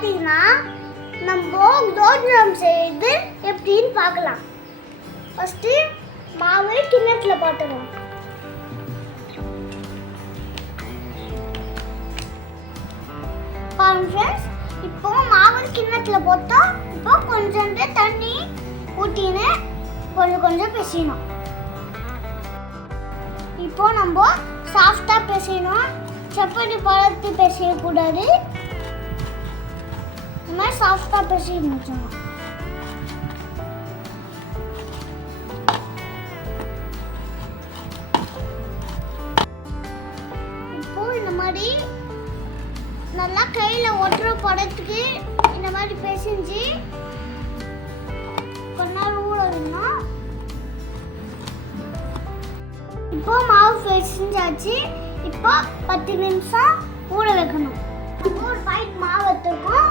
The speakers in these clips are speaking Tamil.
பார்த்தீங்கன்னா நம்ம கோதுரம் செய்து எப்படின்னு பார்க்கலாம். ஃபர்ஸ்ட் மாவு கிண்ணத்துல போட்டுருவோம். ஃப்ரெண்ட்ஸ், இப்போ மாவு கிண்ணத்துல போட்டோம். இப்போ கொஞ்சோண்டு தண்ணி ஊற்றின்னு கொஞ்சம் பிசையணும். இப்போ நம்ம சாஃப்டா பிசையணும். சப்பாத்தி பழத்து பிசையக்கூடாது. இந்த மாதிரி சாஃப்டா பிசையணும். இப்போ இந்த மாதிரி நல்லா கையில ஒட்டுற படத்துக்கு இந்த மாதிரி பிசைஞ்சு கொஞ்ச நேரம் ஊற வைக்கணும். இப்போ மாவு பிசைஞ்சாச்சு. இப்போ 10 நிமிஷம் ஊற வைக்கணும். ஒரு பைட் மாவு எடுத்துருக்கோம்.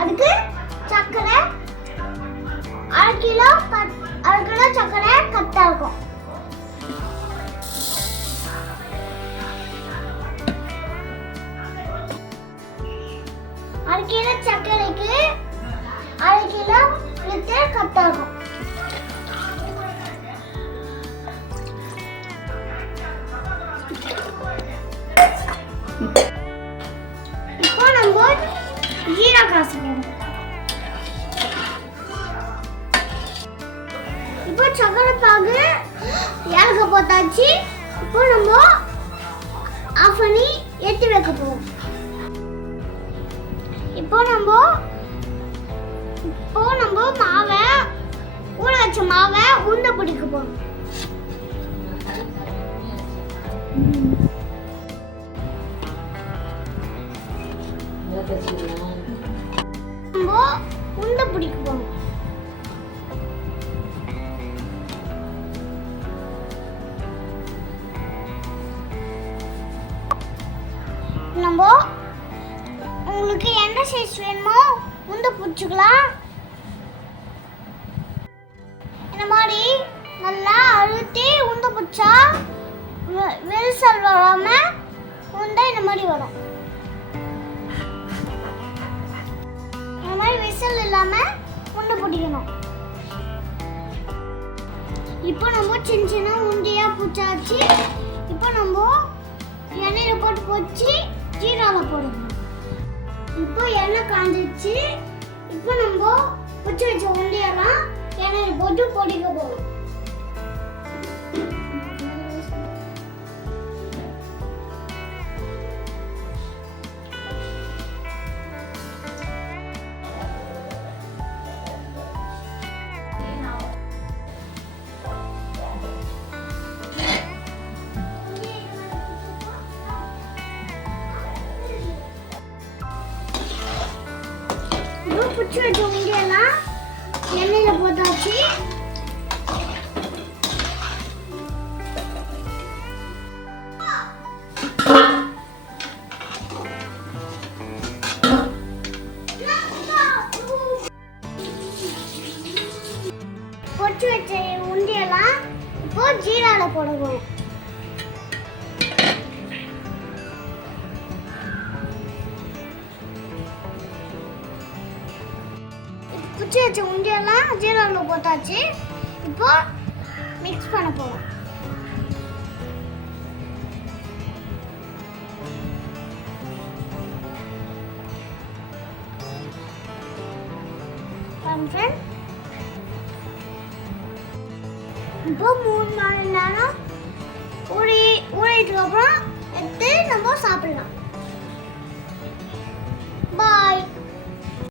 அதுக்கு சர்க்கரை 1/2 கிலோ சர்க்கரை கரெக்டாக இருக்கும். அரை கிலோ சர்க்கரைக்கு 1/2 கிலோ லிட்டர் கரெக்டாக இருக்கும். இப்போ நம்ம ஜீரா காசு போடுவோம். இப்போ சக்கரை பாகு ஏலக்காய் போட்டாச்சு. இப்போ நம்ம ஆஃப் பண்ணி எடுத்து வைக்க போவோம். இப்போ நம்ம மாவை ஊற வச்ச மாவை உருண்டை பிடிக்க போறோம். நம்ம உருண்டை பிடிக்க போறோம். நம்ம உங்களுக்கு என்ன சைஸ் வேணுமோ உருண்டை பிடிச்சிக்கலாம். இந்த மாதிரி நல்லா அழுத்தி உருண்டை பிடிச்சா விரிசல் வராம உருண்டை இந்த மாதிரி வரும். இந்த மாதிரி விரிசல் இல்லாம உருண்டை பிடிக்கணும். இப்போ நம்ம சின்ன சின்ன உருண்டையா பிடிச்சாச்சு. இப்போ நம்ம எண்ணெயில போட்டு பொரிச்சு ஜீரால போடணும். இப்போ எண்ணெய் காஞ்சிச்சு. இப்போ நம்ம பிடிச்சி வச்ச உருண்டையெல்லாம் எண்ணெயில போட்டு பொரிக்க போறோம். பிடிச்சி வச்ச உருண்டையெல்லாம் எண்ணெயில போட்டாச்சு. பொரிச்சு வச்ச உருண்டையெல்லாம் இப்போ ஜீரால போடுவோம். பிடிச்சி வச்ச உருண்டையெல்லாம் ஜீரால போட்டாச்சு. இப்போ மிக்ஸ் பண்ண போறோம். இப்போ 3-4 மணி நேரம் ஊறிட்டு அப்புறம்